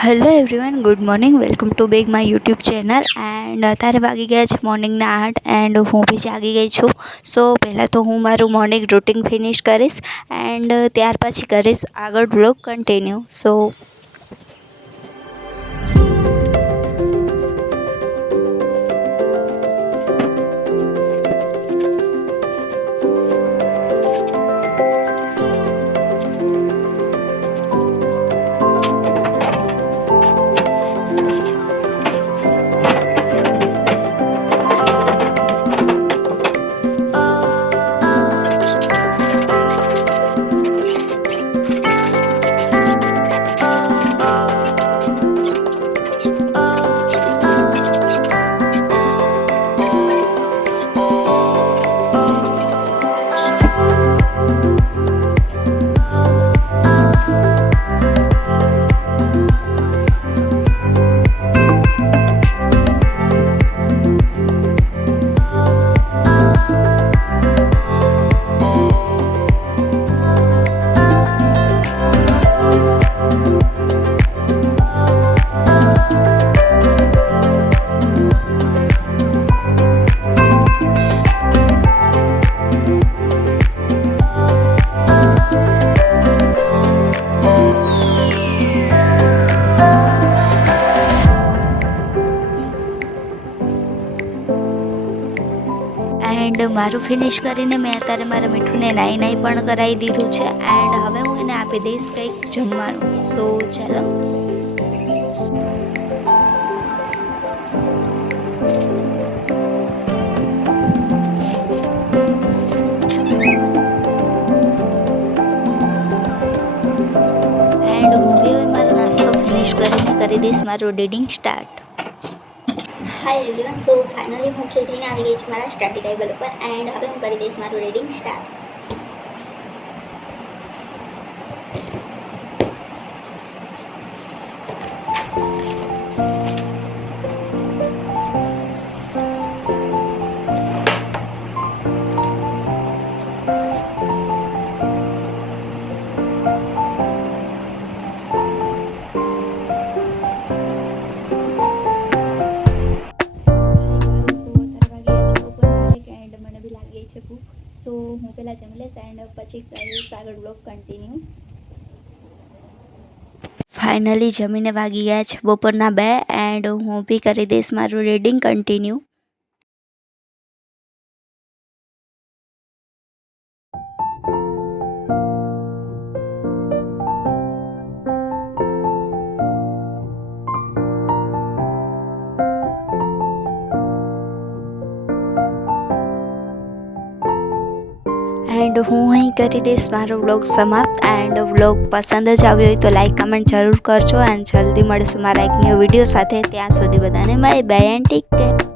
Hello everyone, good morning. Welcome to back my YouTube channel. And અત્યારે વાગી ગયા છે મોર્નિંગના 8 એન્ડ હું બી જાગી ગઈ છું. સો પહેલાં તો હું મારું મોર્નિંગ રૂટીન ફિનિશ કરીશ એન્ડ ત્યાર પછી કરીશ આગળ બ્લોગ કન્ટિન્યુ. એન્ડ મારું ફિનિશ કરીને મેં અત્યારે મારા મીઠુંને નાઈ પણ કરાવી દીધું છે એન્ડ હવે હું એને આપી દઈશ કંઈક જમવાનું. સો ચાલો. એન્ડ હું બી હવે મારો નાસ્તો ફિનિશ કરીને કરી દઈશ મારું reading start. Hi everyone, so finally હું ફ્રી થઈને આવી ગઈ છું મારા સ્ટડી ટેબલ ઉપર એન્ડ હવે હું કરી દઈશ મારું રીડિંગ સ્ટાર્ટ. સો હું પહેલાં જમી લઈશ એન્ડ પછી કરીશ આગળ બ્લોગ કન્ટિન્યુ. ફાઇનલી જમીને વાગી ગયા છે બપોરના 2 એન્ડ હું બી કરી દઈશ મારું રીડિંગ કન્ટિન્યુ. એન્ડ હું અહીં કરી દઈશ મારો વ્લોગ સમાપ્ત. એન્ડ વ્લોગ પસંદ જ આવ્યો હોય તો લાઈક કમેન્ટ જરૂર કરજો એન્ડ જલ્દી મળીશું મારા એક ન્યૂ વિડીયો સાથે. ત્યાં સુધી બધાને bye bye and take care.